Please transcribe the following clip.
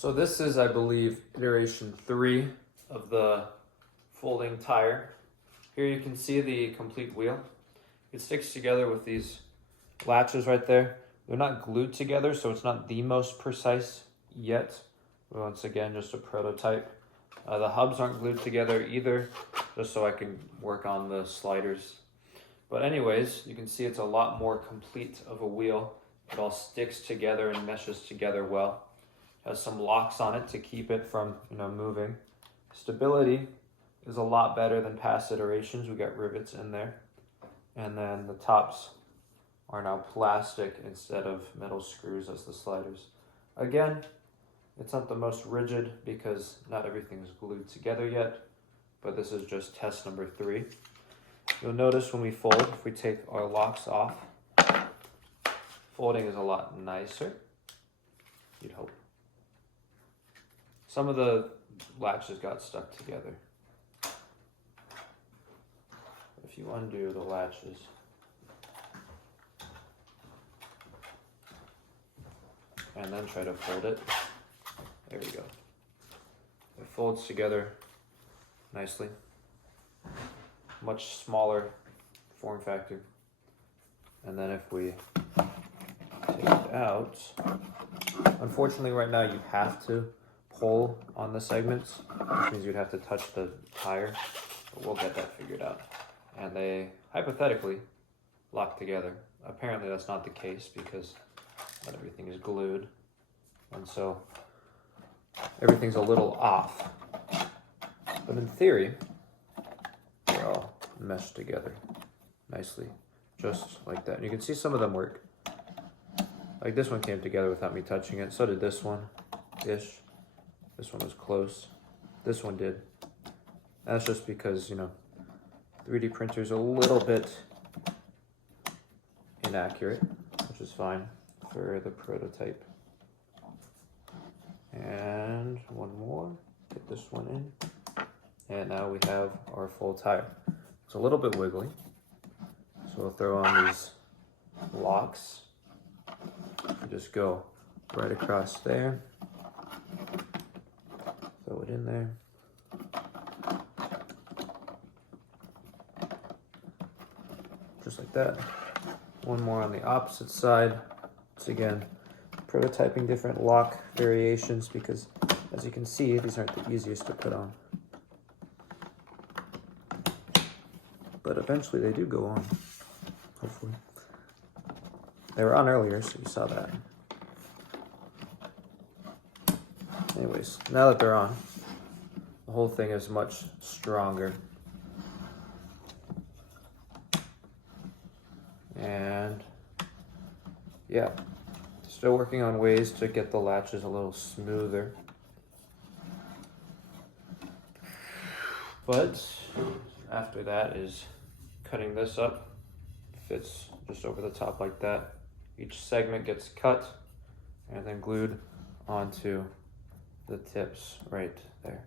So this is, I believe, iteration 3 of the folding tire. Here you can see the complete wheel. It sticks together with these latches right there. They're not glued together, so it's not the most precise yet. Once again, just a prototype. The hubs aren't glued together either, just so I can work on the sliders. But anyways, you can see it's a lot more complete of a wheel. It all sticks together and meshes together well. Has some locks on it to keep it from, moving. Stability is a lot better than past iterations. We got rivets in there. And then the tops are now plastic instead of metal screws as the sliders. Again, it's not the most rigid because not everything's glued together yet, but this is just test number 3. You'll notice when we fold, if we take our locks off, folding is a lot nicer, you'd hope. Some of the latches got stuck together. If you undo the latches, and then try to fold it, there we go. It folds together nicely. Much smaller form factor. And then if we take it out, unfortunately right now you have to pull on the segments, which means you'd have to touch the tire, but we'll get that figured out. And they hypothetically lock together. Apparently that's not the case because not everything is glued, and so everything's a little off. But in theory, they're all meshed together nicely, just like that. And you can see some of them work. Like this one came together without me touching it. So did this one-ish. This one was close. This one did. That's just because, 3D printer's a little bit inaccurate, which is fine for the prototype. And one more, get this one in. And now we have our full tire. It's a little bit wiggly, so we'll throw on these locks. Just go right across there. Throw it in there. Just like that. One more on the opposite side. It's again prototyping different lock variations because, as you can see, these aren't the easiest to put on. But eventually they do go on, hopefully. They were on earlier, so you saw that. Anyways, now that they're on, the whole thing is much stronger. And yeah, still working on ways to get the latches a little smoother. But after that is cutting this up. Fits just over the top like that. Each segment gets cut and then glued onto the tips right there.